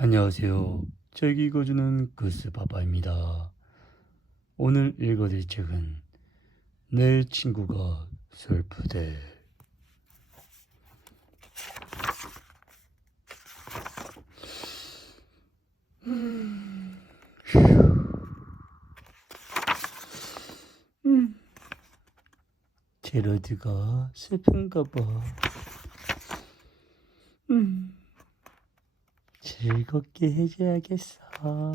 안녕하세요. 책 읽어주는 그스바바입니다. 오늘 읽어드릴 책은 내 친구가 슬프대. 음. 제러드가 슬픈가 봐. 음. 즐겁게 해줘야겠어.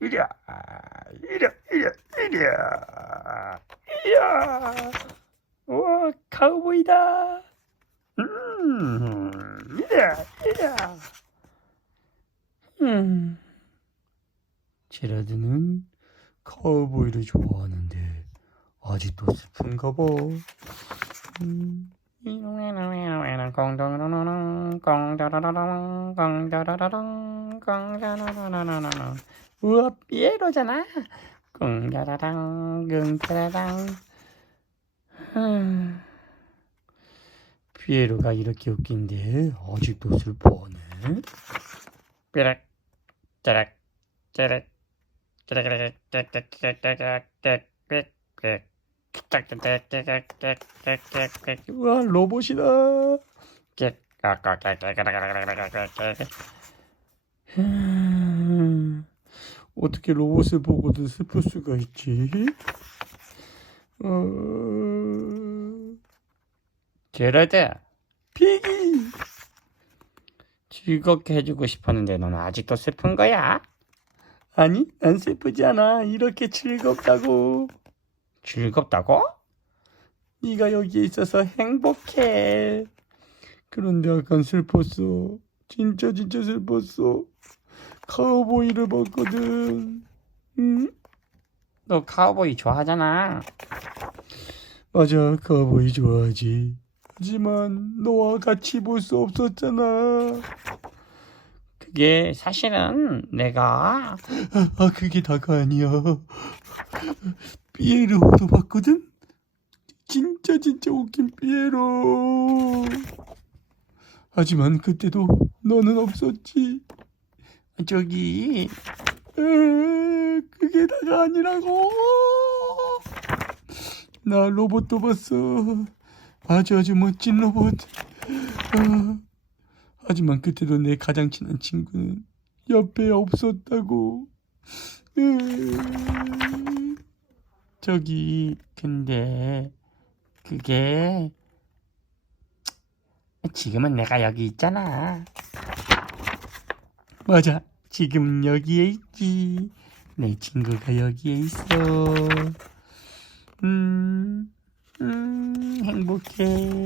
이랴, 이랴, 이랴, 이랴, 이랴. 우와, 카우보이다. 음, 이랴, 이랴. 음. 제라드는 카우보이를 좋아하는데 아직도 슬픈가 봐. 음. 깡다라라랑 깡다라라랑 깡다라라랑 깡다라라라라라 우와 삐에로잖아 깡다라랑 깡다라랑 음. 피에로가 이렇게 웃긴데 아직도 슬퍼하네 삐락 짜락 짜락 와 로봇이다. 어떻게 로봇을 보고도 슬플 수가 있지? 어... 제라드 피기 즐겁게 해주고 싶었는데 넌 아직도 슬픈 거야? 아니 난 슬프지 않아 이렇게 즐겁다고 즐겁다고? 네가 여기에 있어서 행복해. 그런데 약간 슬펐어. 진짜 진짜 슬펐어. 카우보이를 봤거든. 응? 너 카우보이 좋아하잖아. 맞아, 카우보이 좋아하지. 하지만 너와 같이 볼 수 없었잖아. 그게 사실은 내가 아, 아 그게 다가 아니야. 피에로도 봤거든? 진짜 진짜 웃긴 피에로. 하지만 그때도 너는 없었지. 저기 에, 그게 다가 아니라고. 나 로봇도 봤어. 아주 아주 멋진 로봇. 아, 하지만 그때도 내 가장 친한 친구는 옆에 없었다고. 으... 저기 근데 그게 지금은 내가 여기 있잖아. 맞아. 지금 여기에 있지. 내 친구가 여기에 있어. 음, 음, 행복해.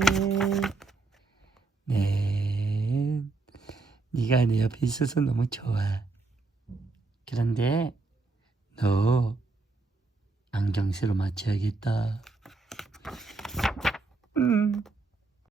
네. 네가 내 옆에 있어서 너무 좋아. 그런데 너 안경쓰러 맞춰야겠다. 음,